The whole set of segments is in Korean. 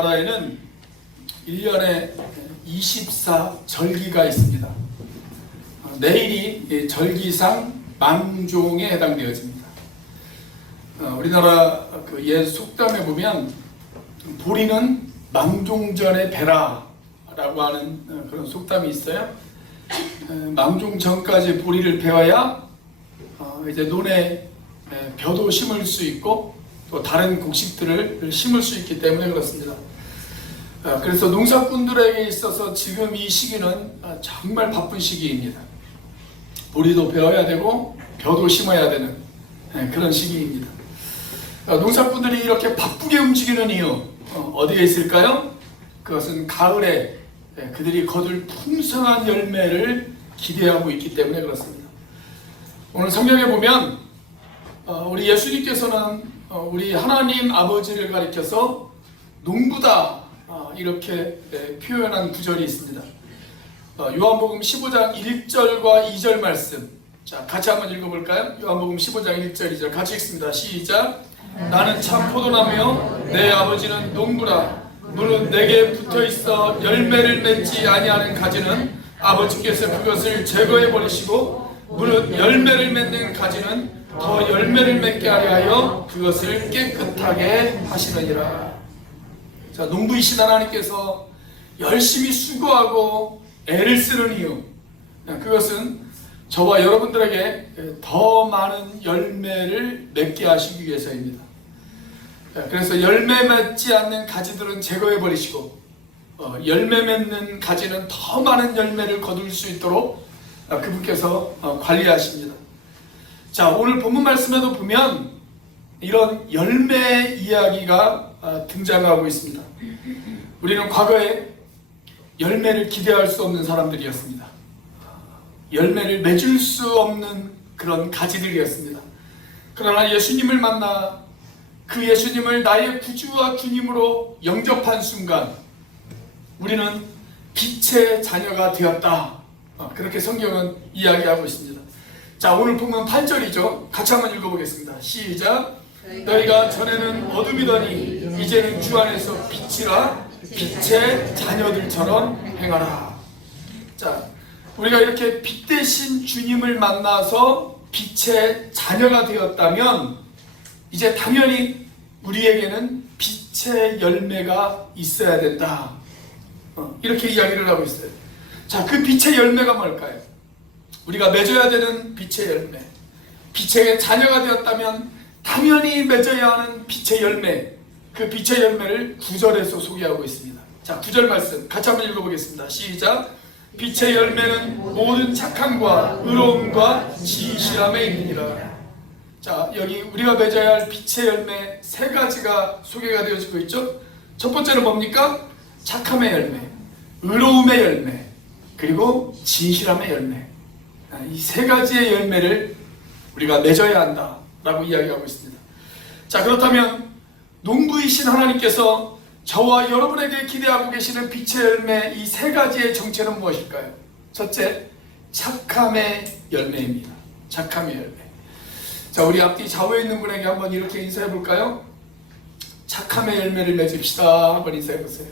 우리나라에는 1년에 24절기가 있습니다. 내일이 절기상 망종에 해당되어집니다. 우리나라 그 옛 속담에 보면 보리는 망종전에 베라라고 하는 그런 속담이 있어요. 망종 전까지 보리를 베어야 이제 논에 벼도 심을 수 있고 또 다른 곡식들을 심을 수 있기 때문에 그렇습니다. 그래서 농사꾼들에게 있어서 지금 이 시기는 정말 바쁜 시기입니다. 보리도 베어야 되고 벼도 심어야 되는 그런 시기입니다. 농사꾼들이 이렇게 바쁘게 움직이는 이유 어디에 있을까요? 그것은 가을에 그들이 거둘 풍성한 열매를 기대하고 있기 때문에 그렇습니다. 오늘 성경에 보면 우리 예수님께서는 우리 하나님 아버지를 가리켜서 농부다 이렇게 표현한 구절이 있습니다. 요한복음 15장 1절과 2절 말씀, 자 같이 한번 읽어볼까요? 요한복음 15장 1절 2절 같이 읽습니다. 시작. 나는 참 포도나무요 내 아버지는 농부라. 물은 내게 붙어있어 열매를 맺지 아니하는 가지는 아버지께서 그것을 제거해 버리시고, 물은 열매를 맺는 가지는 더 열매를 맺게 하려 하여 그것을 깨끗하게 하시느니라. 자, 농부이신 하나님께서 열심히 수고하고 애를 쓰는 이유, 그것은 저와 여러분들에게 더 많은 열매를 맺게 하시기 위해서입니다. 그래서 열매 맺지 않는 가지들은 제거해 버리시고 열매 맺는 가지는 더 많은 열매를 거둘 수 있도록 그분께서 관리하십니다. 자, 오늘 본문 말씀에도 보면 이런 열매 이야기가 등장하고 있습니다. 우리는 과거에 열매를 기대할 수 없는 사람들이었습니다. 열매를 맺을 수 없는 그런 가지들이었습니다. 그러나 예수님을 만나 그 예수님을 나의 구주와 주님으로 영접한 순간 우리는 빛의 자녀가 되었다. 그렇게 성경은 이야기하고 있습니다. 자, 오늘 본문 8절이죠. 같이 한번 읽어보겠습니다. 시작. 너희가 전에는 어둠이더니 이제는 주 안에서 빛이라. 빛의 자녀들처럼 행하라. 자, 우리가 이렇게 빛 대신 주님을 만나서 빛의 자녀가 되었다면 이제 당연히 우리에게는 빛의 열매가 있어야 된다. 이렇게 이야기를 하고 있어요. 자, 그 빛의 열매가 뭘까요? 우리가 맺어야 되는 빛의 열매. 빛의 자녀가 되었다면 당연히 맺어야 하는 빛의 열매. 그 빛의 열매를 9절에서 소개하고 있습니다. 자, 9절 말씀 같이 한번 읽어보겠습니다. 시작. 빛의 열매는 모든 착함과 의로움과 진실함에 있느니라. 자, 여기 우리가 맺어야 할 빛의 열매 세 가지가 소개가 되어지고 있죠. 첫 번째는 뭡니까? 착함의 열매, 의로움의 열매, 그리고 진실함의 열매. 이 세 가지의 열매를 우리가 맺어야 한다라고 이야기하고 있습니다. 자, 그렇다면 농부이신 하나님께서 저와 여러분에게 기대하고 계시는 빛의 열매 이 세 가지의 정체는 무엇일까요? 첫째, 착함의 열매입니다. 착함의 열매. 자, 우리 앞뒤 좌우에 있는 분에게 한번 이렇게 인사해 볼까요? 착함의 열매를 맺읍시다. 한번 인사해 보세요.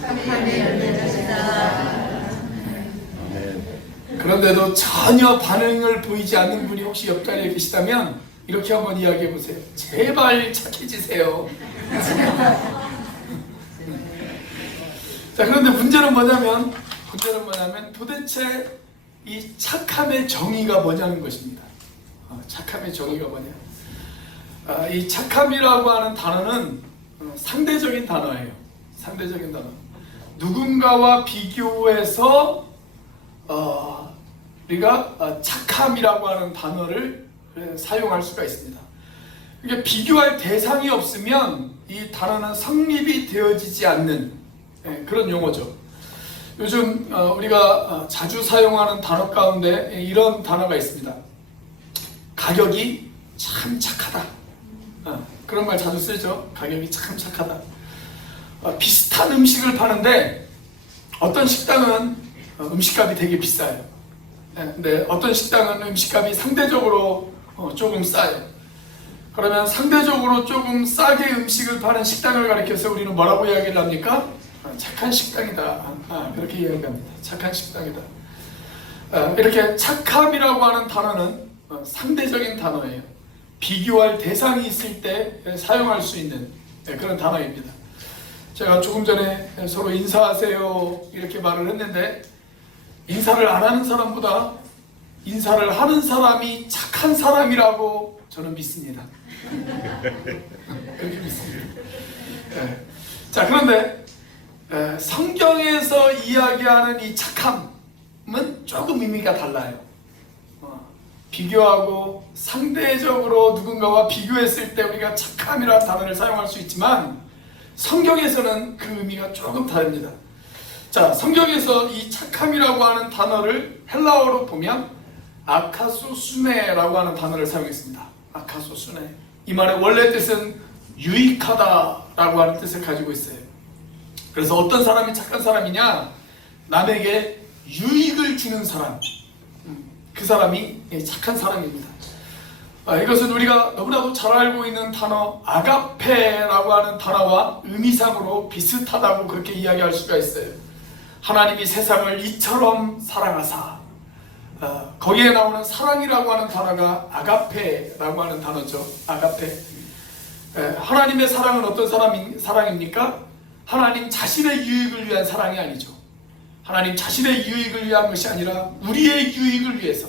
착함의 열매를 맺읍시다. 그런데도 전혀 반응을 보이지 않는 분이 혹시 옆자리에 계시다면 이렇게 한번 이야기해 보세요. 제발 착해지세요. 자, 그런데 문제는 뭐냐면 도대체 이 착함의 정의가 뭐냐는 것입니다. 착함의 정의가 뭐냐? 이 착함이라고 하는 단어는 상대적인 단어예요. 상대적인 단어. 누군가와 비교해서 우리가 착함이라고 하는 단어를 사용할 수가 있습니다. 그러니까 비교할 대상이 없으면 이 단어는 성립이 되어지지 않는 그런 용어죠. 요즘 우리가 자주 사용하는 단어 가운데 이런 단어가 있습니다. 가격이 참 착하다. 그런 말 자주 쓰죠. 가격이 참 착하다. 비슷한 음식을 파는데 어떤 식당은 음식값이 되게 비싸요. 근데 어떤 식당은 음식값이 상대적으로 조금 싸요. 그러면 상대적으로 조금 싸게 음식을 파는 식당을 가리켜서 우리는 뭐라고 이야기를 합니까? 착한 식당이다. 그렇게 이야기합니다. 착한 식당이다. 이렇게 착함이라고 하는 단어는 상대적인 단어예요. 비교할 대상이 있을 때 사용할 수 있는 그런 단어입니다. 제가 조금 전에 서로 인사하세요 이렇게 말을 했는데, 인사를 안 하는 사람보다 인사를 하는 사람이 착한 사람이라고 저는 믿습니다. 그렇게 믿습니다. 자, 그런데 성경에서 이야기하는 이 착함은 조금 의미가 달라요. 비교하고 상대적으로 누군가와 비교했을 때 우리가 착함이라는 단어를 사용할 수 있지만, 성경에서는 그 의미가 조금 다릅니다. 자, 성경에서 이 착함이라고 하는 단어를 헬라어로 보면 아카소수네라고 하는 단어를 사용했습니다. 아카소수네. 이 말의 원래 뜻은 유익하다라고 하는 뜻을 가지고 있어요. 그래서 어떤 사람이 착한 사람이냐? 남에게 유익을 주는 사람. 그 사람이 착한 사람입니다. 이것은 우리가 너무나도 잘 알고 있는 단어 아가페라고 하는 단어와 의미상으로 비슷하다고 그렇게 이야기할 수가 있어요. 하나님이 세상을 이처럼 사랑하사. 거기에 나오는 사랑이라고 하는 단어가 아가페라고 하는 단어죠. 아가페. 하나님의 사랑은 어떤 사랑입니까? 하나님 자신의 유익을 위한 사랑이 아니죠. 하나님 자신의 유익을 위한 것이 아니라 우리의 유익을 위해서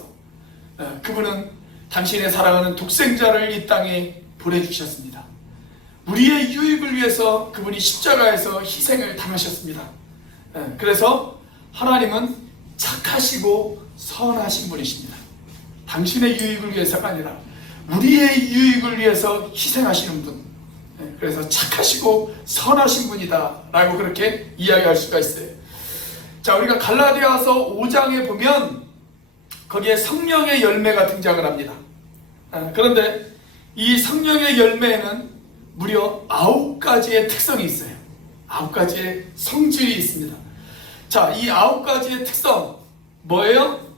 그분은 당신의 사랑하는 독생자를 이 땅에 보내주셨습니다. 우리의 유익을 위해서 그분이 십자가에서 희생을 당하셨습니다. 그래서 하나님은 착하시고 선하신 분이십니다. 당신의 유익을 위해서가 아니라 우리의 유익을 위해서 희생하시는 분. 그래서 착하시고 선하신 분이다 라고 그렇게 이야기할 수가 있어요. 자, 우리가 갈라디아서 5장에 보면 거기에 성령의 열매가 등장을 합니다. 그런데 이 성령의 열매에는 무려 9가지의 특성이 있어요. 9가지의 성질이 있습니다. 자, 이 9가지의 특성 뭐예요?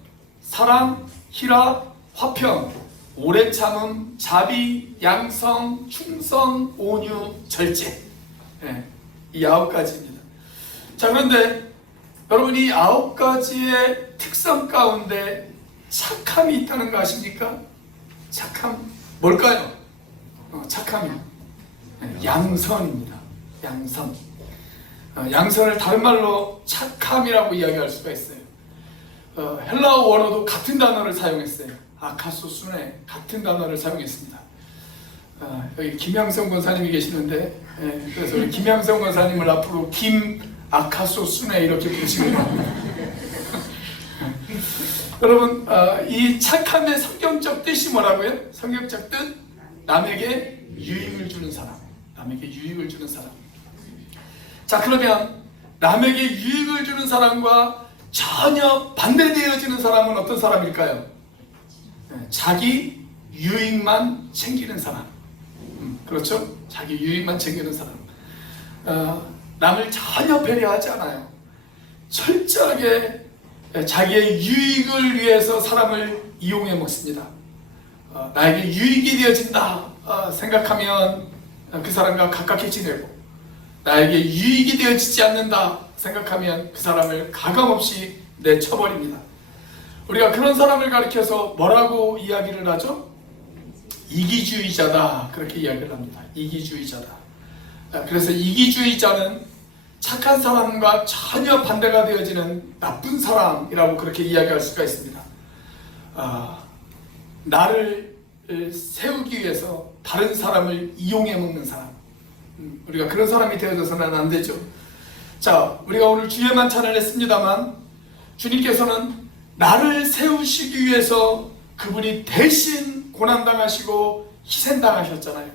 사랑, 희락, 화평, 오래 참음, 자비, 양성, 충성, 온유, 절제. 이 9가지입니다. 자, 그런데 여러분, 이 9가지의 특성 가운데 착함이 있다는 거 아십니까? 착함 뭘까요? 착함이 양선입니다. 양선. 양선을 다른 말로 착함이라고 이야기할 수가 있어요. 헬라어 원어도 같은 단어를 사용했어요. 아카소수네, 같은 단어를 사용했습니다. 여기 김양성 권사님이 계시는데, 그래서 우리 김양성 권사님을 앞으로 김 아카소수네 이렇게 부르시면 됩니다. 여러분, 이 착함의 성경적 뜻이 뭐라고요? 성경적 뜻? 남에게 유익을 주는 사람. 남에게 유익을 주는 사람. 자, 그러면 남에게 유익을 주는 사람과 전혀 반대되어지는 사람은 어떤 사람일까요? 자기 유익만 챙기는 사람. 그렇죠? 자기 유익만 챙기는 사람. 남을 전혀 배려하지 않아요. 철저하게 자기의 유익을 위해서 사람을 이용해 먹습니다. 나에게 유익이 되어진다 생각하면 그 사람과 가깝게 지내고, 나에게 유익이 되어지지 않는다 생각하면 그 사람을 가감없이 내쳐버립니다. 우리가 그런 사람을 가리켜서 뭐라고 이야기를 하죠? 이기주의자다, 그렇게 이야기를 합니다. 이기주의자다. 그래서 이기주의자는 착한 사람과 전혀 반대가 되어지는 나쁜 사람이라고 그렇게 이야기할 수가 있습니다. 나를 세우기 위해서 다른 사람을 이용해 먹는 사람. 우리가 그런 사람이 되어져서는 안 되죠. 자, 우리가 오늘 주의 만찬을 했습니다만, 주님께서는 나를 세우시기 위해서 그분이 대신 고난당하시고 희생당하셨잖아요.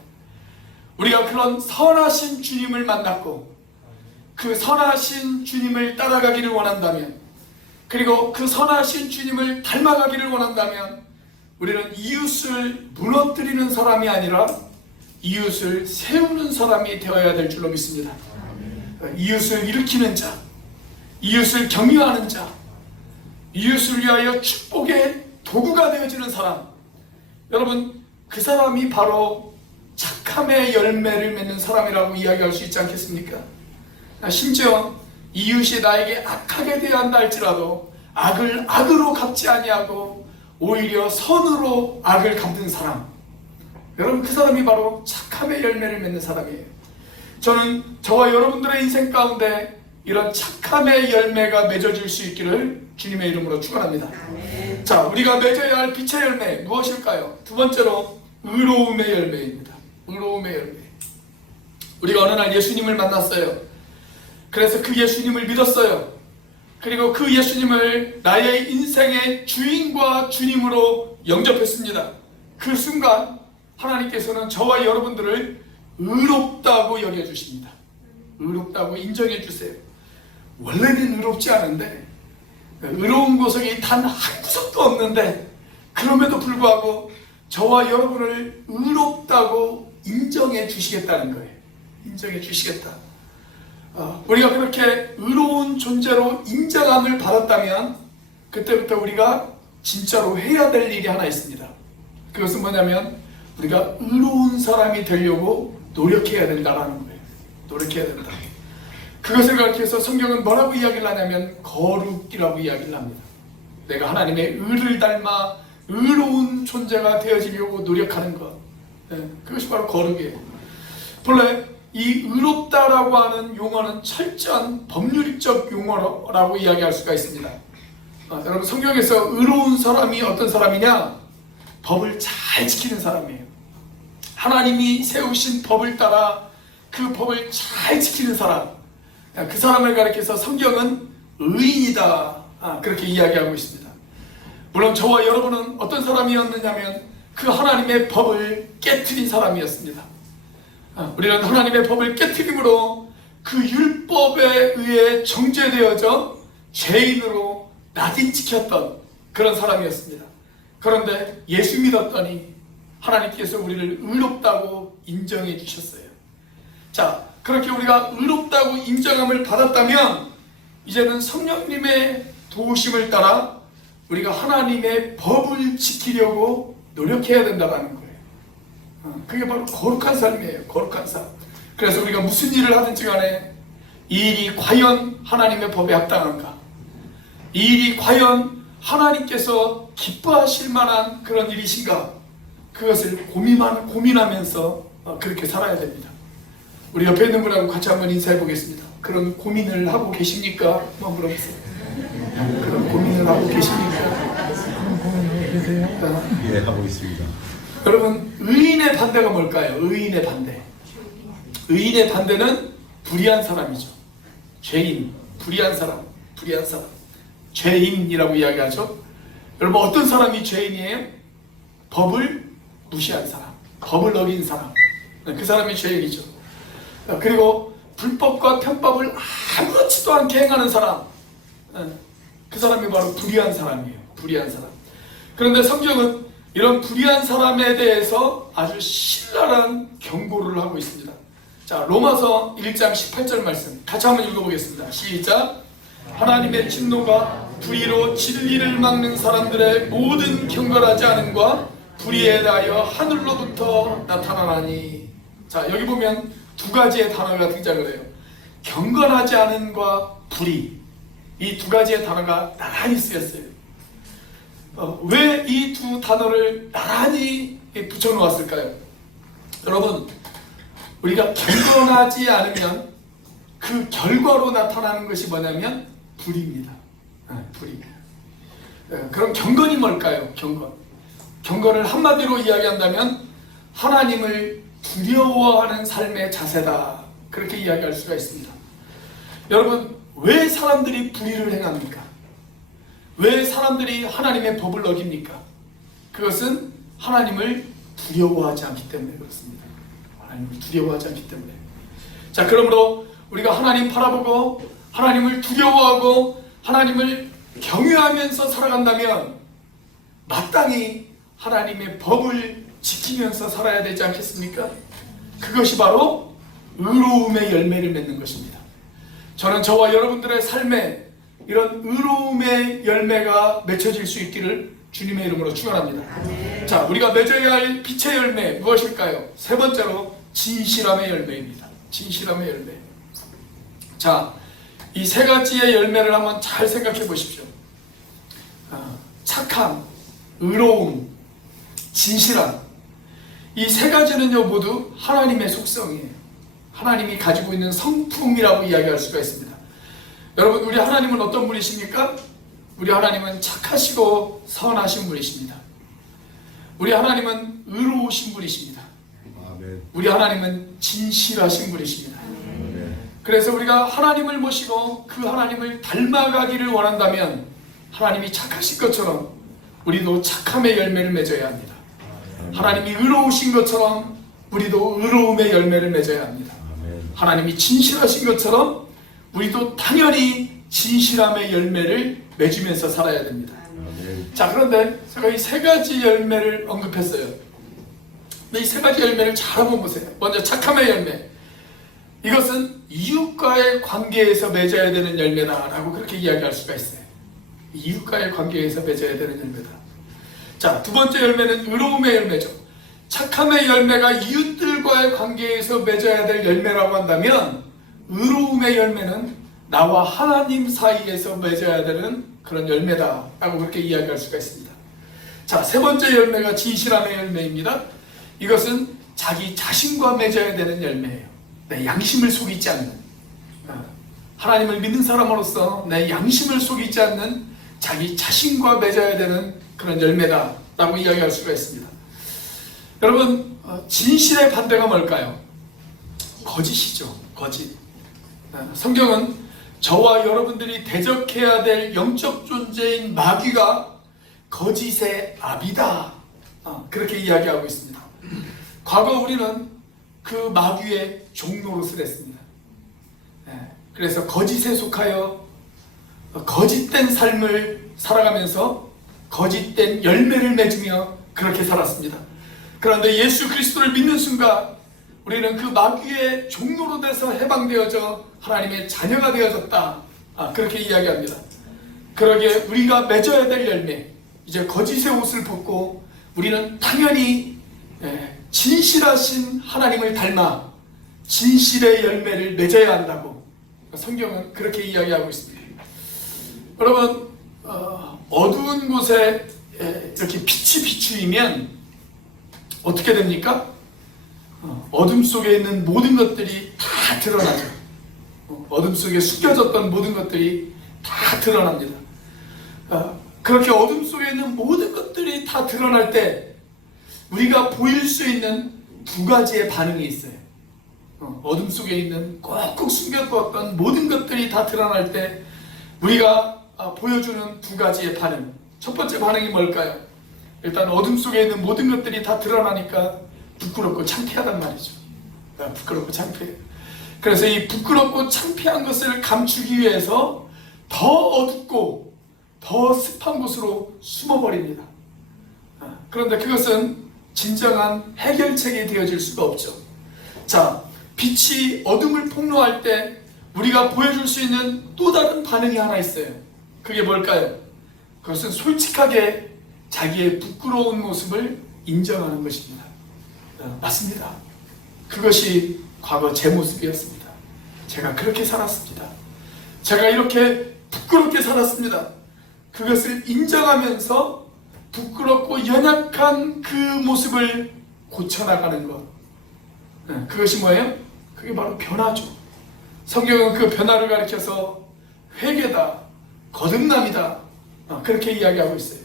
우리가 그런 선하신 주님을 만났고, 그 선하신 주님을 따라가기를 원한다면, 그리고 그 선하신 주님을 닮아가기를 원한다면, 우리는 이웃을 무너뜨리는 사람이 아니라 이웃을 세우는 사람이 되어야 될 줄로 믿습니다. 이웃을 일으키는 자, 이웃을 격려하는 자, 이웃을 위하여 축복의 도구가 되어지는 사람. 여러분, 그 사람이 바로 착함의 열매를 맺는 사람이라고 이야기할 수 있지 않겠습니까? 심지어 이웃이 나에게 악하게 대한다 할지라도 악을 악으로 갚지 아니하고 오히려 선으로 악을 갚는 사람, 여러분 그 사람이 바로 착함의 열매를 맺는 사람이에요. 저는 저와 여러분들의 인생 가운데 이런 착함의 열매가 맺어질 수 있기를 주님의 이름으로 축원합니다. 자, 우리가 맺어야 할 빛의 열매 무엇일까요? 두 번째로 의로움의 열매입니다. 의로움의 열매. 우리가 어느 날 예수님을 만났어요. 그래서 그 예수님을 믿었어요. 그리고 그 예수님을 나의 인생의 주인과 주님으로 영접했습니다. 그 순간 하나님께서는 저와 여러분들을 의롭다고 여겨주십니다. 의롭다고 인정해 주세요. 원래는 의롭지 않은데, 의로운 구석이 단 한 구석도 없는데, 그럼에도 불구하고 저와 여러분을 의롭다고 인정해 주시겠다는 거예요. 인정해 주시겠다. 우리가 그렇게 의로운 존재로 인정함을 받았다면 그때부터 우리가 진짜로 해야 될 일이 하나 있습니다. 그것은 뭐냐면 우리가 의로운 사람이 되려고 노력해야 된다라는 거예요. 노력해야 된다. 그것을 가르쳐서 성경은 뭐라고 이야기를 하냐면 거룩이라고 이야기를 합니다. 내가 하나님의 의를 닮아 의로운 존재가 되어지려고 노력하는 것, 그것이 바로 거룩이에요. 본래 이 의롭다라고 하는 용어는 철저한 법률적 용어라고 이야기할 수가 있습니다. 여러분 성경에서 의로운 사람이 어떤 사람이냐? 법을 잘 지키는 사람이에요. 하나님이 세우신 법을 따라 그 법을 잘 지키는 사람, 그 사람을 가리켜서 성경은 의인이다, 그렇게 이야기하고 있습니다. 물론 저와 여러분은 어떤 사람이었느냐면 그 하나님의 법을 깨트린 사람이었습니다. 우리는 하나님의 법을 깨트림으로 그 율법에 의해 정죄되어져 죄인으로 낙인 찍혔던 그런 사람이었습니다. 그런데 예수 믿었더니 하나님께서 우리를 의롭다고 인정해 주셨어요. 자, 그렇게 우리가 의롭다고 인정함을 받았다면 이제는 성령님의 도우심을 따라 우리가 하나님의 법을 지키려고 노력해야 된다는 거예요. 그게 바로 거룩한 삶이에요. 거룩한 삶. 그래서 우리가 무슨 일을 하든지 간에 이 일이 과연 하나님의 법에 합당한가, 이 일이 과연 하나님께서 기뻐하실 만한 그런 일이신가, 그것을 고민하면서 그렇게 살아야 됩니다. 우리 옆에 있는 분하고 같이 한번 인사해 보겠습니다. 그런 고민을 하고 계십니까? 한번 물어보세요. 그런 고민을 하고 계십니까? 그런 고민을 하고 계세요? 예, 하고 있습니다. 여러분, 의인의 반대가 뭘까요? 의인의 반대. 의인의 반대는 불의한 사람이죠. 죄인, 불의한 사람, 불의한 사람. 죄인이라고 이야기하죠. 여러분, 어떤 사람이 죄인이에요? 법을 무시한 사람, 법을 어긴 사람. 그 사람이 죄인이죠. 그리고 불법과 편법을 아무렇지도 않게 행하는 사람, 그 사람이 바로 불의한 사람이에요. 불의한 사람. 그런데 성경은 이런 불의한 사람에 대해서 아주 신랄한 경고를 하고 있습니다. 자, 로마서 1장 18절 말씀 같이 한번 읽어보겠습니다. 시작. 하나님의 진노가 불의로 진리를 막는 사람들의 모든 경건하지 않음과 불의에 대하여 하늘로부터 나타나나니. 자, 여기 보면 두 가지의 단어가 등장을 해요. 경건하지 않음과 불의, 이 두 가지의 단어가 나란히 쓰였어요. 왜 이 두 단어를 나란히 붙여놓았을까요? 여러분, 우리가 경건하지 않으면 그 결과로 나타나는 것이 뭐냐면 불의입니다. 불의. 그럼 경건이 뭘까요? 경건을 한마디로 이야기한다면 하나님을 두려워하는 삶의 자세다, 그렇게 이야기할 수가 있습니다. 여러분, 왜 사람들이 불의를 행합니까? 왜 사람들이 하나님의 법을 어깁니까? 그것은 하나님을 두려워하지 않기 때문에 그렇습니다. 하나님을 두려워하지 않기 때문에. 자, 그러므로 우리가 하나님 바라보고 하나님을 두려워하고 하나님을 경외하면서 살아간다면 마땅히 하나님의 법을 지키면서 살아야 되지 않겠습니까? 그것이 바로 의로움의 열매를 맺는 것입니다. 저는 저와 여러분들의 삶에 이런 의로움의 열매가 맺혀질 수 있기를 주님의 이름으로 축원합니다. 자, 우리가 맺어야 할 빛의 열매 무엇일까요? 세 번째로 진실함의 열매입니다. 진실함의 열매. 자, 이 세 가지의 열매를 한번 잘 생각해 보십시오. 착함, 의로움, 진실함. 이 세 가지는요 모두 하나님의 속성이에요. 하나님이 가지고 있는 성품이라고 이야기할 수가 있습니다. 여러분, 우리 하나님은 어떤 분이십니까? 우리 하나님은 착하시고 선하신 분이십니다. 우리 하나님은 의로우신 분이십니다. 우리 하나님은 진실하신 분이십니다. 그래서 우리가 하나님을 모시고 그 하나님을 닮아가기를 원한다면 하나님이 착하신 것처럼 우리도 착함의 열매를 맺어야 합니다. 하나님이 의로우신 것처럼 우리도 의로움의 열매를 맺어야 합니다. 하나님이 진실하신 것처럼 우리도 당연히 진실함의 열매를 맺으면서 살아야 됩니다. 자, 그런데 제가 이 세 가지 열매를 언급했어요. 이 세 가지 열매를 잘 한번 보세요. 먼저 착함의 열매. 이것은 이웃과의 관계에서 맺어야 되는 열매다라고 그렇게 이야기할 수가 있어요. 이웃과의 관계에서 맺어야 되는 열매다. 자, 두 번째 열매는 의로움의 열매죠. 착함의 열매가 이웃들과의 관계에서 맺어야 될 열매라고 한다면 의로움의 열매는 나와 하나님 사이에서 맺어야 되는 그런 열매다라고 그렇게 이야기할 수가 있습니다. 자, 세 번째 열매가 진실함의 열매입니다. 이것은 자기 자신과 맺어야 되는 열매예요. 내 양심을 속이지 않는, 하나님을 믿는 사람으로서 내 양심을 속이지 않는 자기 자신과 맺어야 되는 그런 열매다라고 이야기할 수가 있습니다. 여러분, 진실의 반대가 뭘까요? 거짓이죠. 거짓. 성경은 저와 여러분들이 대적해야 될 영적 존재인 마귀가 거짓의 아비다, 그렇게 이야기하고 있습니다. 과거 우리는 그 마귀의 종노릇을 했습니다. 그래서 거짓에 속하여 거짓된 삶을 살아가면서 거짓된 열매를 맺으며 그렇게 살았습니다. 그런데 예수 그리스도를 믿는 순간 우리는 그 마귀의 종노릇에서 해방되어져 하나님의 자녀가 되어졌다, 그렇게 이야기합니다. 그러기에 우리가 맺어야 될 열매, 이제 거짓의 옷을 벗고 우리는 당연히 진실하신 하나님을 닮아 진실의 열매를 맺어야 한다고 성경은 그렇게 이야기하고 있습니다. 여러분, 어두운 곳에 이렇게 빛이 비추이면 어떻게 됩니까? 어둠 속에 있는 모든 것들이 다 드러나죠. 어둠 속에 숨겨졌던 모든 것들이 다 드러납니다. 그렇게 어둠 속에 있는 모든 것들이 다 드러날 때 우리가 보일 수 있는 두 가지의 반응이 있어요. 어둠 속에 있는 꼭꼭 숨겨두었던 모든 것들이 다 드러날 때 우리가 보여주는 두 가지의 반응. 첫 번째 반응이 뭘까요? 일단 어둠 속에 있는 모든 것들이 다 드러나니까 부끄럽고 창피하단 말이죠. 부끄럽고 창피해요. 그래서 이 부끄럽고 창피한 것을 감추기 위해서 더 어둡고 더 습한 곳으로 숨어버립니다. 그런데 그것은 진정한 해결책이 되어질 수가 없죠. 자, 빛이 어둠을 폭로할 때 우리가 보여줄 수 있는 또 다른 반응이 하나 있어요. 그게 뭘까요? 그것은 솔직하게 자기의 부끄러운 모습을 인정하는 것입니다. 맞습니다. 그것이 과거 제 모습이었습니다. 제가 그렇게 살았습니다. 제가 이렇게 부끄럽게 살았습니다. 그것을 인정하면서 부끄럽고 연약한 그 모습을 고쳐나가는 것. 그것이 뭐예요? 그게 바로 변화죠. 성경은 그 변화를 가리켜서 회개다, 거듭남이다, 그렇게 이야기하고 있어요.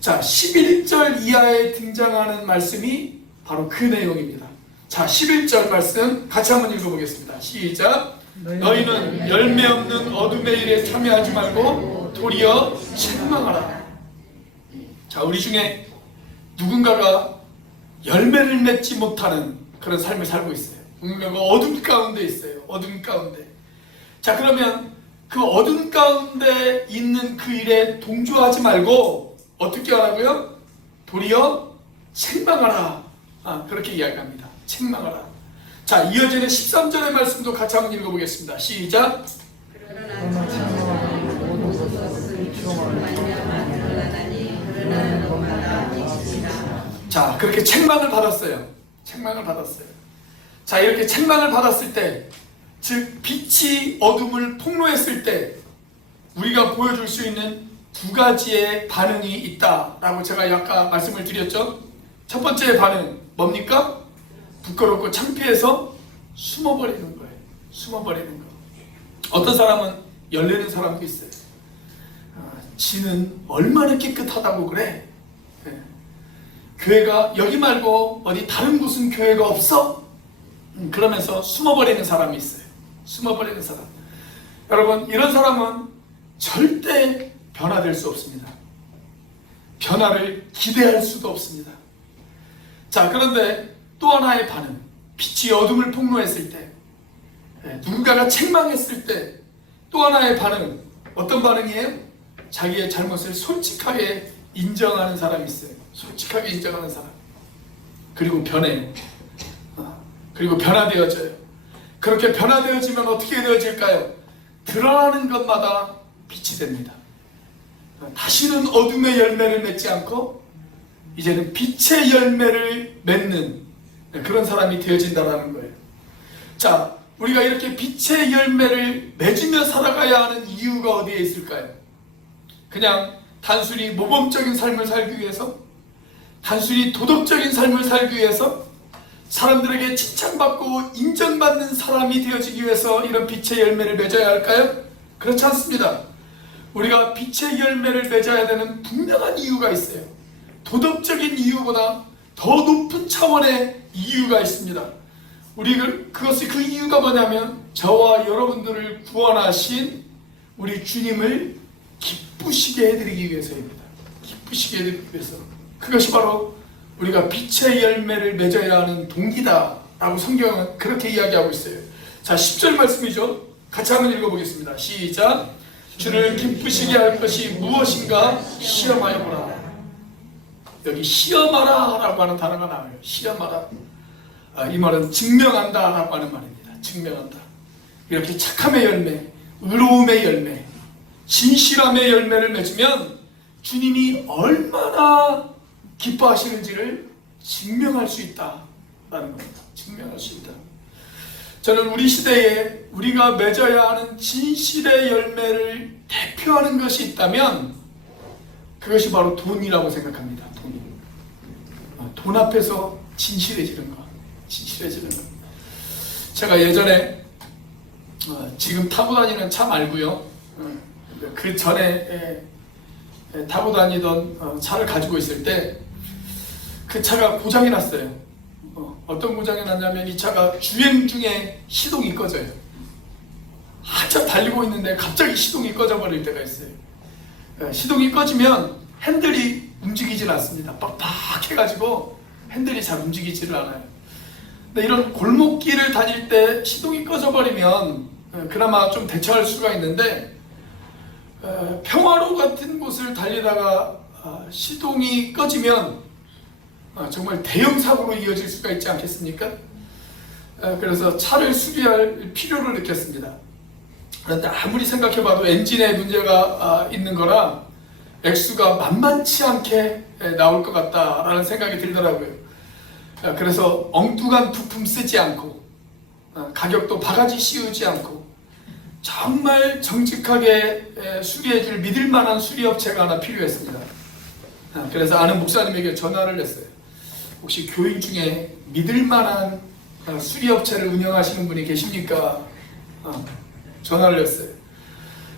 자, 11절 이하에 등장하는 말씀이 바로 그 내용입니다. 자, 11절 말씀 같이 한번 읽어보겠습니다. 시작. 너희는 열매 없는 어둠의 일에 참여하지 말고 도리어 책망하라. 자, 우리 중에 누군가가 열매를 맺지 못하는 그런 삶을 살고 있어요. 누군가가 어둠 가운데 있어요. 어둠 가운데. 자, 그러면 그 어둠 가운데 있는 그 일에 동조하지 말고 어떻게 하라고요? 도리어 책망하라. 그렇게 이야기합니다. 책망하라. 자, 이어지는 13절의 말씀도 같이 한번 읽어보겠습니다. 시작. 자, 그렇게 책망을 받았어요. 책망을 받았어요. 자, 이렇게 책망을 받았을 때, 즉 빛이 어둠을 폭로했을 때 우리가 보여줄 수 있는 두 가지의 반응이 있다라고 제가 아까 말씀을 드렸죠. 첫 번째 반응 뭡니까? 부끄럽고 창피해서 숨어버리는 거예요. 숨어버리는 거. 어떤 사람은 열내는 사람도 있어요. 지는 얼마나 깨끗하다고 그래? 교회가 여기 말고 어디 다른 무슨 교회가 없어? 그러면서 숨어버리는 사람이 있어요. 숨어버리는 사람. 여러분, 이런 사람은 절대 변화될 수 없습니다. 변화를 기대할 수도 없습니다. 자, 그런데 또 하나의 반응, 빛이 어둠을 폭로했을 때, 누군가가 책망했을 때 또 하나의 반응, 어떤 반응이에요? 자기의 잘못을 솔직하게 인정하는 사람이 있어요. 솔직하게 인정하는 사람. 그리고 변해요. 그리고 변화되어져요. 그렇게 변화되어지면 어떻게 되어질까요? 드러나는 것마다 빛이 됩니다. 다시는 어둠의 열매를 맺지 않고 이제는 빛의 열매를 맺는 그런 사람이 되어진다는 거예요. 자, 우리가 이렇게 빛의 열매를 맺으며 살아가야 하는 이유가 어디에 있을까요? 그냥 단순히 모범적인 삶을 살기 위해서, 단순히 도덕적인 삶을 살기 위해서, 사람들에게 칭찬받고 인정받는 사람이 되어지기 위해서 이런 빛의 열매를 맺어야 할까요? 그렇지 않습니다. 우리가 빛의 열매를 맺어야 되는 분명한 이유가 있어요. 도덕적인 이유보다 더 높은 차원의 이유가 있습니다. 그 이유가 뭐냐면 저와 여러분들을 구원하신 우리 주님을 기쁘시게 해드리기 위해서입니다. 기쁘시게 해드리기 위해서. 그것이 바로 우리가 빛의 열매를 맺어야 하는 동기다 라고 성경은 그렇게 이야기하고 있어요. 자, 10절 말씀이죠. 같이 한번 읽어보겠습니다. 시작. 주를 기쁘시게 할 것이 무엇인가 시험하여 보라. 여기 시험하라 라고 하는 단어가 나와요. 시험하라. 이 말은 증명한다 라고 하는 말입니다. 증명한다. 이렇게 착함의 열매, 의로움의 열매, 진실함의 열매를 맺으면 주님이 얼마나 기뻐하시는지를 증명할 수 있다라는 겁니다. 증명할 수 있다. 저는 우리 시대에 우리가 맺어야 하는 진실의 열매를 대표하는 것이 있다면 그것이 바로 돈이라고 생각합니다. 돈 앞에서 진실해지는 것. 진실해지는 것. 제가 예전에 지금 타고 다니는 차 말고요. 그 전에 타고 다니던 차를 가지고 있을 때 그 차가 고장이 났어요. 어떤 고장이 났냐면 이 차가 주행 중에 시동이 꺼져요. 한참 달리고 있는데 갑자기 시동이 꺼져버릴 때가 있어요. 시동이 꺼지면 핸들이 움직이질 않습니다. 빡빡해가지고 핸들이 잘 움직이지를 않아요. 근데 이런 골목길을 다닐 때 시동이 꺼져버리면 그나마 좀 대처할 수가 있는데 평화로 같은 곳을 달리다가 시동이 꺼지면 정말 대형 사고로 이어질 수가 있지 않겠습니까? 그래서 차를 수리할 필요를 느꼈습니다. 그런데 아무리 생각해봐도 엔진에 문제가 있는 거라 액수가 만만치 않게 나올 것 같다라는 생각이 들더라고요. 그래서 엉뚱한 부품 쓰지 않고 가격도 바가지 씌우지 않고 정말 정직하게 수리해줄 믿을만한 수리업체가 하나 필요했습니다. 그래서 아는 목사님에게 전화를 했어요. 혹시 교인 중에 믿을만한 수리업체를 운영하시는 분이 계십니까? 전화를 했어요.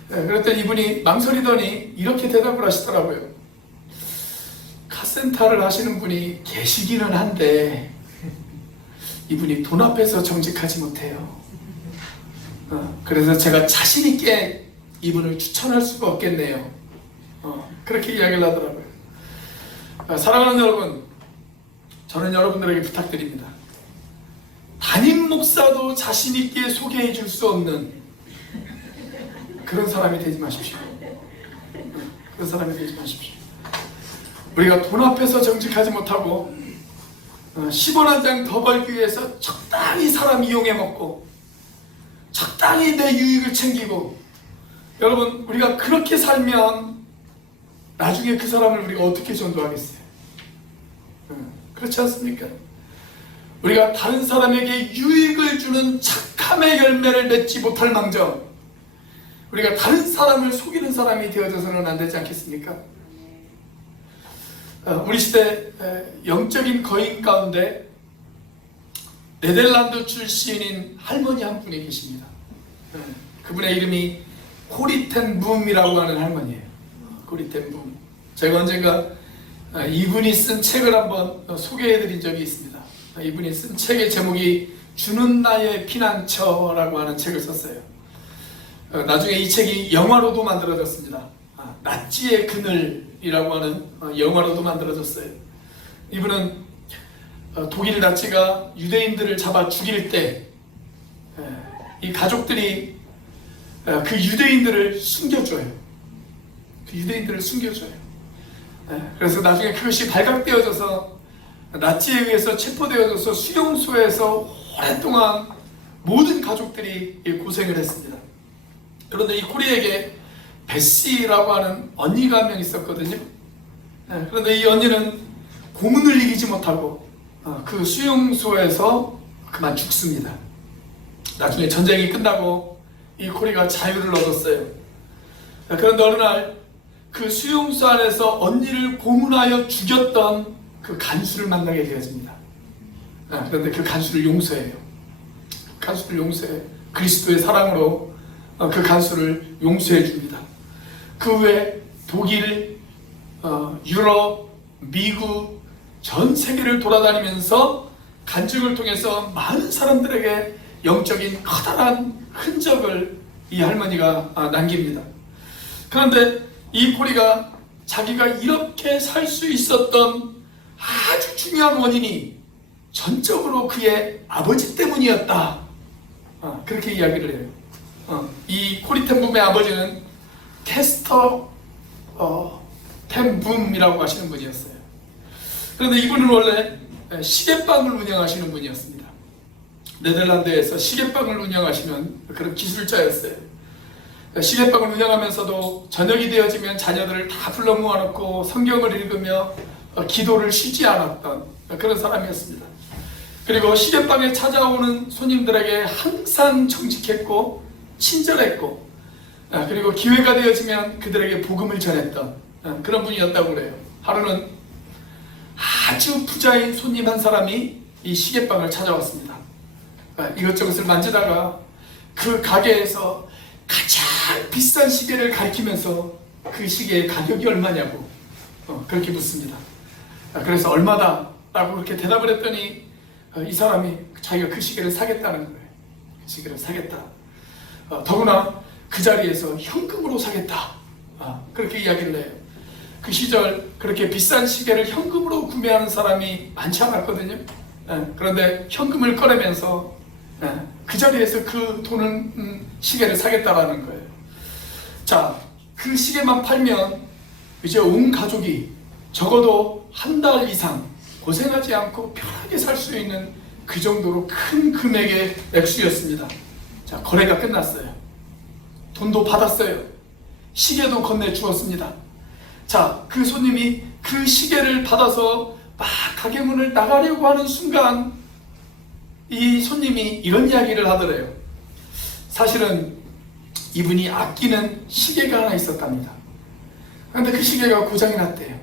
그랬더니 이분이 망설이더니 이렇게 대답을 하시더라고요. 카센터를 하시는 분이 계시기는 한데 이분이 돈 앞에서 정직하지 못해요. 그래서 제가 자신 있게 이분을 추천할 수가 없겠네요. 그렇게 이야기를 하더라고요. 사랑하는 여러분, 저는 여러분들에게 부탁드립니다. 담임 목사도 자신 있게 소개해 줄 수 없는 그런 사람이 되지 마십시오. 그런 사람이 되지 마십시오. 우리가 돈 앞에서 정직하지 못하고 10원 한 장 더 벌기 위해서 적당히 사람 이용해 먹고 적당히 내 유익을 챙기고, 여러분, 우리가 그렇게 살면 나중에 그 사람을 우리가 어떻게 전도하겠어요? 그렇지 않습니까? 우리가 다른 사람에게 유익을 주는 착함의 열매를 맺지 못할 망정, 우리가 다른 사람을 속이는 사람이 되어져서는 안 되지 않겠습니까? 우리 시대 영적인 거인 가운데 네덜란드 출신인 할머니 한 분이 계십니다. 그분의 이름이 코리텐 붐이라고 하는 할머니예요. 코리텐 붐. 제가 언젠가 이분이 쓴 책을 한번 소개해드린 적이 있습니다. 이분이 쓴 책의 제목이 주는 나의 피난처라고 하는 책을 썼어요. 나중에 이 책이 영화로도 만들어졌습니다. 나치의 그늘이라고 하는 영화로도 만들어졌어요. 이분은 독일 나치가 유대인들을 잡아 죽일 때 이 가족들이 그 유대인들을 숨겨줘요. 그 유대인들을 숨겨줘요. 그래서 나중에 그것이 발각되어져서 나치에 의해서 체포되어져서 수용소에서 오랫동안 모든 가족들이 고생을 했습니다. 그런데 이 코리에게 베시라고 하는 언니가 한 명 있었거든요. 그런데 이 언니는 고문을 이기지 못하고 그 수용소에서 그만 죽습니다. 나중에 전쟁이 끝나고 이 코리가 자유를 얻었어요. 그런데 어느 날 그 수용소 안에서 언니를 고문하여 죽였던 그 간수를 만나게 되어집니다. 그런데 그 간수를 용서해요. 간수를 용서해요. 그리스도의 사랑으로 그 간수를 용서해 줍니다. 그 후에 독일, 유럽, 미국 전 세계를 돌아다니면서 간증을 통해서 많은 사람들에게 영적인 커다란 흔적을 이 할머니가 남깁니다. 그런데 이 코리가 자기가 이렇게 살 수 있었던 아주 중요한 원인이 전적으로 그의 아버지 때문이었다. 그렇게 이야기를 해요. 이 코리텐붐의 아버지는 캐스터 텐붐이라고 하시는 분이었어요. 그런데 이분은 원래 시계방을 운영하시는 분이었습니다. 네덜란드에서 시계방을 운영하시는 그런 기술자였어요. 시계방을 운영하면서도 저녁이 되어지면 자녀들을 다 불러 모아놓고 성경을 읽으며 기도를 쉬지 않았던 그런 사람이었습니다. 그리고 시계방에 찾아오는 손님들에게 항상 정직했고 친절했고, 그리고 기회가 되어지면 그들에게 복음을 전했던 그런 분이었다고 그래요. 하루는 아주 부자인 손님 한 사람이 이 시계방을 찾아왔습니다. 이것저것을 만지다가 그 가게에서 가장 비싼 시계를 가리키면서 그 시계의 가격이 얼마냐고 그렇게 묻습니다. 그래서 얼마다 라고 그렇게 대답을 했더니 이 사람이 자기가 그 시계를 사겠다는 거예요. 그 시계를 사겠다. 더구나 그 자리에서 현금으로 사겠다. 그렇게 이야기를 해요. 그 시절 그렇게 비싼 시계를 현금으로 구매하는 사람이 많지 않았거든요. 그런데 현금을 꺼내면서 그 자리에서 그 돈을 시계를 사겠다라는 거예요. 자, 그 시계만 팔면 이제 온 가족이 적어도 한 달 이상 고생하지 않고 편하게 살 수 있는 그 정도로 큰 금액의 액수였습니다. 자, 거래가 끝났어요. 돈도 받았어요. 시계도 건네주었습니다. 자, 그 손님이 그 시계를 받아서 막 가게 문을 나가려고 하는 순간 이 손님이 이런 이야기를 하더래요. 사실은 이분이 아끼는 시계가 하나 있었답니다. 그런데 그 시계가 고장이 났대요.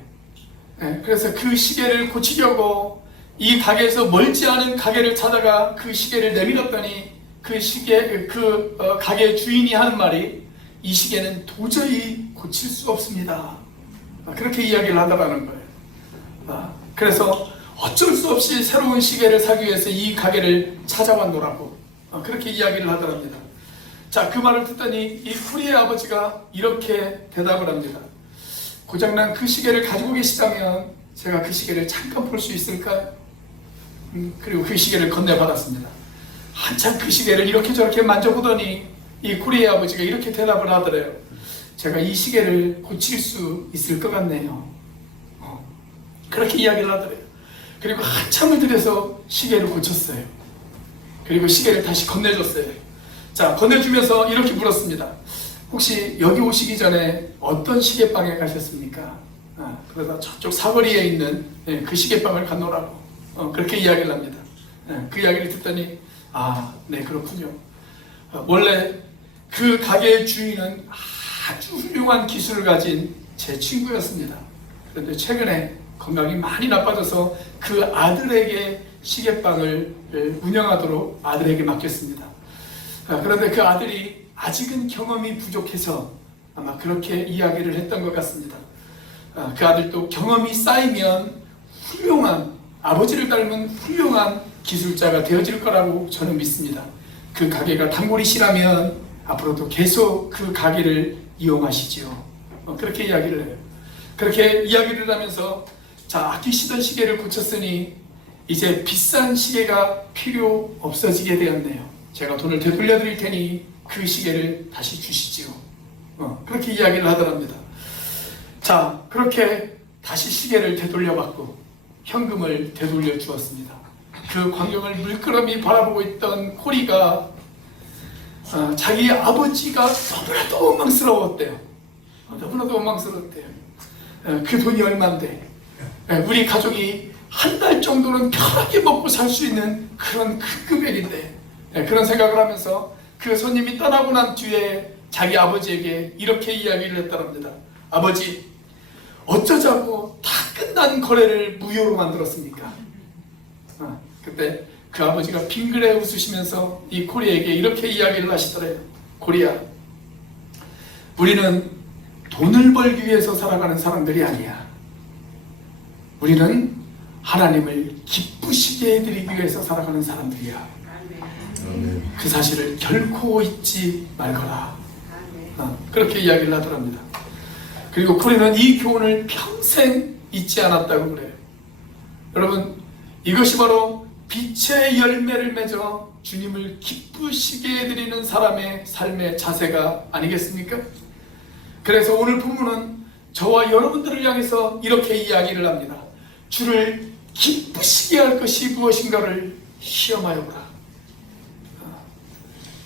그래서 그 시계를 고치려고 이 가게에서 멀지 않은 가게를 찾아가 그 시계를 내밀었더니 그 가게 주인이 하는 말이 이 시계는 도저히 고칠 수 없습니다. 그렇게 이야기를 하더라는 거예요. 그래서 어쩔 수 없이 새로운 시계를 사기 위해서 이 가게를 찾아왔노라고 그렇게 이야기를 하더랍니다. 자, 그 말을 듣더니 이 쿠리의 아버지가 이렇게 대답을 합니다. 고장난 그 시계를 가지고 계시다면 제가 그 시계를 잠깐 볼 수 있을까요? 그리고 그 시계를 건네받았습니다. 한참 그 시계를 이렇게 저렇게 만져보더니 이 쿠리의 아버지가 이렇게 대답을 하더래요. 제가 이 시계를 고칠 수 있을 것 같네요. 그렇게 이야기를 하더래요. 그리고 한참을 들여서 시계를 고쳤어요. 그리고 시계를 다시 건네줬어요. 자, 건네주면서 이렇게 물었습니다. 혹시 여기 오시기 전에 어떤 시계방에 가셨습니까? 그러다 저쪽 사거리에 있는 그 시계방을 갔노라고 그렇게 이야기를 합니다. 그 이야기를 듣더니 네, 그렇군요. 원래 그 가게의 주인은 아주 훌륭한 기술을 가진 제 친구였습니다. 그런데 최근에 건강이 많이 나빠져서 그 아들에게 시계방을 운영하도록 아들에게 맡겼습니다. 그런데 그 아들이 아직은 경험이 부족해서 아마 그렇게 이야기를 했던 것 같습니다. 그 아들도 경험이 쌓이면 훌륭한, 아버지를 닮은 훌륭한 기술자가 되어질 거라고 저는 믿습니다. 그 가게가 단골이시라면 앞으로도 계속 그 가게를 이용하시지요. 그렇게 이야기를 해요. 그렇게 이야기를 하면서 아끼시던 시계를 고쳤으니 이제 비싼 시계가 필요 없어지게 되었네요. 제가 돈을 되돌려 드릴 테니 그 시계를 다시 주시지요. 그렇게 이야기를 하더랍니다. 그렇게 다시 시계를 되돌려 받고 현금을 되돌려 주었습니다. 그 광경을 물끄러미 바라보고 있던 코리가 자기 아버지가 너무나도 원망스러웠대요. 너무나도 원망스러웠대요. 그 돈이 얼만데 우리 가족이 한 달 정도는 편하게 먹고 살 수 있는 그런 큰 금액인데, 그런 생각을 하면서 그 손님이 떠나고 난 뒤에 자기 아버지에게 이렇게 이야기를 했다랍니다. 아버지, 어쩌자고 다 끝난 거래를 무효로 만들었습니까? 그때 그 아버지가 빙그레 웃으시면서 이 코리에게 이렇게 이야기를 하시더래요. 코리야, 우리는 돈을 벌기 위해서 살아가는 사람들이 아니야. 우리는 하나님을 기쁘시게 해드리기 위해서 살아가는 사람들이야. 그 사실을 결코 잊지 말거라. 그렇게 이야기를 하더랍니다. 그리고 코리는 이 교훈을 평생 잊지 않았다고 그래요. 여러분, 이것이 바로 빛의 열매를 맺어 주님을 기쁘시게 해드리는 사람의 삶의 자세가 아니겠습니까? 그래서 오늘 본문은 저와 여러분들을 향해서 이렇게 이야기를 합니다. 주를 기쁘시게 할 것이 무엇인가를 시험하여 보라.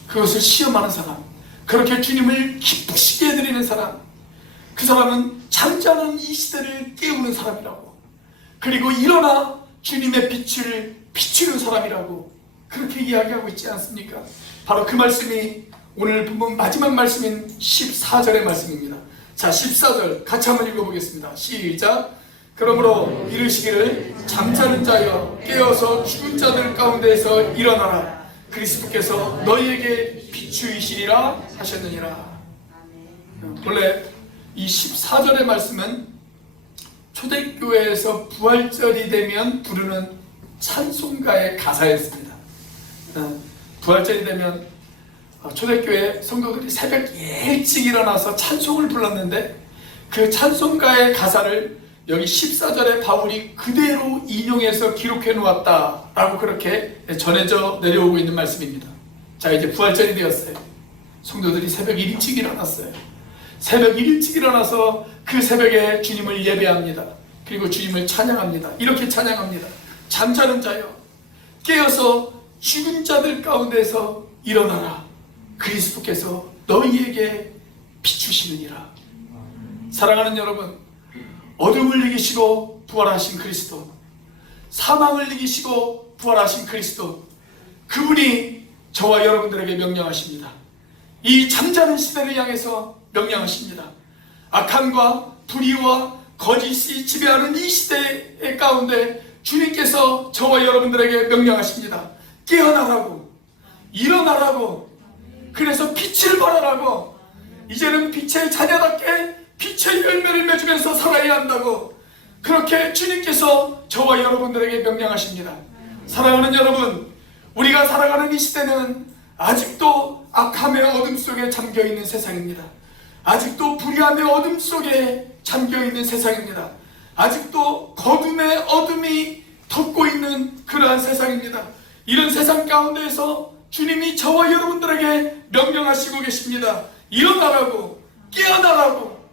그것을 시험하는 사람, 그렇게 주님을 기쁘시게 해드리는 사람, 그 사람은 잠자는 이 시대를 깨우는 사람이라고, 그리고 일어나 주님의 빛을 비추는 사람이라고 그렇게 이야기하고 있지 않습니까? 바로 그 말씀이 오늘 본문 마지막 말씀인 14절의 말씀입니다. 14절 같이 한번 읽어보겠습니다. 시작. 그러므로 이르시기를 잠자는 자여 깨어서 죽은 자들 가운데에서 일어나라. 그리스도께서 너희에게 비추이시리라 하셨느니라. 원래 이 14절의 말씀은 초대교회에서 부활절이 되면 부르는 찬송가의 가사였습니다. 부활절이 되면 초대교회 성도들이 새벽 일찍 일어나서 찬송을 불렀는데 그 찬송가의 가사를 여기 14절에 바울이 그대로 인용해서 기록해 놓았다라고 그렇게 전해져 내려오고 있는 말씀입니다. 이제 부활절이 되었어요. 성도들이 새벽 일찍 일어났어요. 새벽 일찍 일어나서 그 새벽에 주님을 예배합니다. 그리고 주님을 찬양합니다. 이렇게 찬양합니다. 잠자는 자여 깨어서 죽은 자들 가운데서 일어나라. 그리스도께서 너희에게 비추시느니라. 사랑하는 여러분, 어둠을 이기시고 부활하신 그리스도, 사망을 이기시고 부활하신 그리스도, 그분이 저와 여러분들에게 명령하십니다. 이 잠자는 시대를 향해서 명령하십니다. 악함과 불의와 거짓이 지배하는 이 시대 가운데 주님께서 저와 여러분들에게 명령하십니다. 깨어나라고, 일어나라고, 그래서 빛을 발하라고, 이제는 빛의 자녀답게 빛의 열매를 맺으면서 살아야 한다고, 그렇게 주님께서 저와 여러분들에게 명령하십니다. 사랑하는 여러분, 우리가 살아가는 이 시대는 아직도 악함의 어둠 속에 잠겨있는 세상입니다. 아직도 불의함의 어둠 속에 잠겨있는 세상입니다. 아직도 거둠의 어둠이 덮고 있는 그러한 세상입니다. 이런 세상 가운데에서 주님이 저와 여러분들에게 명령하시고 계십니다. 일어나라고, 깨어나라고,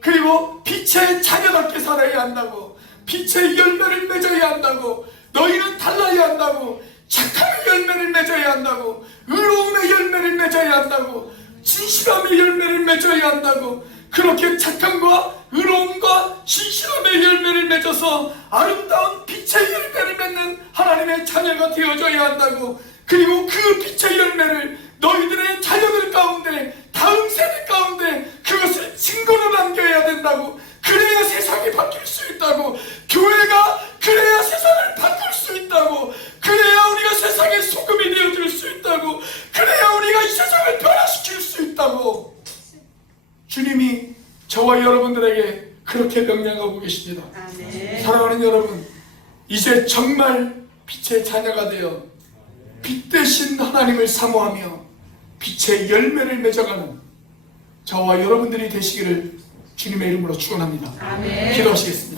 그리고 빛의 자녀답게 살아야 한다고, 빛의 열매를 맺어야 한다고, 너희는 달라야 한다고, 착함의 열매를 맺어야 한다고, 의로움의 열매를 맺어야 한다고, 진실함의 열매를 맺어야 한다고, 그렇게 착함과 의로움과 진실함의 열매를 맺어서 아름다운 빛의 열매를 맺는 하나님의 자녀가 되어줘야 남겨야 한다고. 그리고 그 빛의 열매를 너희들의 자녀들 가운데, 다음 세대 가운데 그것을 증거로 남겨야 된다고. 그래야 세상이 바뀔 수 있다고. 교회가 그래야 세상을 바꿀 수 있다고. 그래야 우리가 세상의 소금이 되어줄 수 있다고. 그래야 우리가 이 세상을 변화시킬 수 있다고. 주님이 저와 여러분들에게 그렇게 명령하고 계십니다. 아멘. 사랑하는 여러분, 이제 정말 빛의 자녀가 되어 빛 대신 하나님을 사모하며 빛의 열매를 맺어가는 저와 여러분들이 되시기를 주님의 이름으로 축원합니다. 아멘. 기도하시겠습니다.